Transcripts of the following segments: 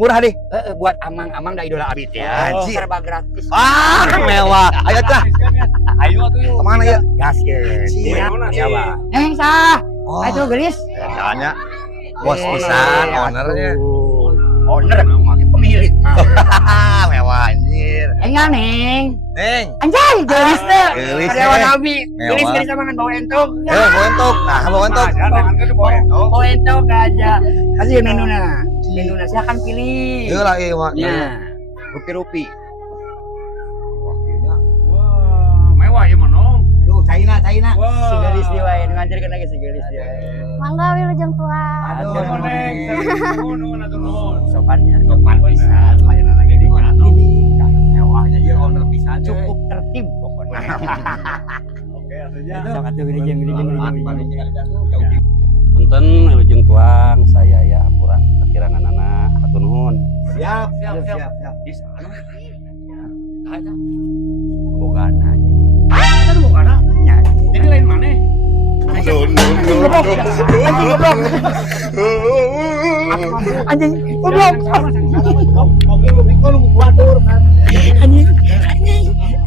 Murah deh. Buat amang da idola abit ya. Serba gratis. Mewah. Ayo dah. Ayo atuh yuk. Kemana ya? Gaskeun. Iya. Sah. Ayo gelis. Caranya bos pisan, ownernya. Owner pemilik. Mewah anjir. Enggak, Neng. Neng. Anjay, gelis teh. Gelis, Karyawan Neng. abi. Mewah. Gelis sama bawa entok. Bawa entok. Nah, bawa entok. Bawa entok aja. Kasih menuna. Menuna silakan pilih. Iya lah, iya mak. Ya. Rupi-rupi. Wah, mewah ya Monong. Tuh, China. Si Wah. gelis dia wae, ngajarkeun lagi si gelis dia. Mangga wilujeng tuang. Aduh, Moneng. Nuhun atuh nuhun. Sopannya. Sopan pisan. Layanan lagi di mana? Mewahnya dia owner pisan. Cukup tertib pokoknya. Oke, atunya. Sok atuh wilujeng. Punten wilujeng tuang saya ya ampura kekirangan anak hatur nuhun. Siap. Di sana. Bogana. Kita mau kana. Jadi lain mana? Anjing, goblok.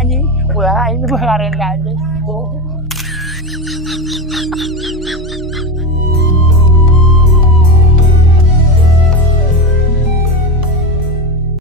Anjing. Ulah ini mah karenda aja.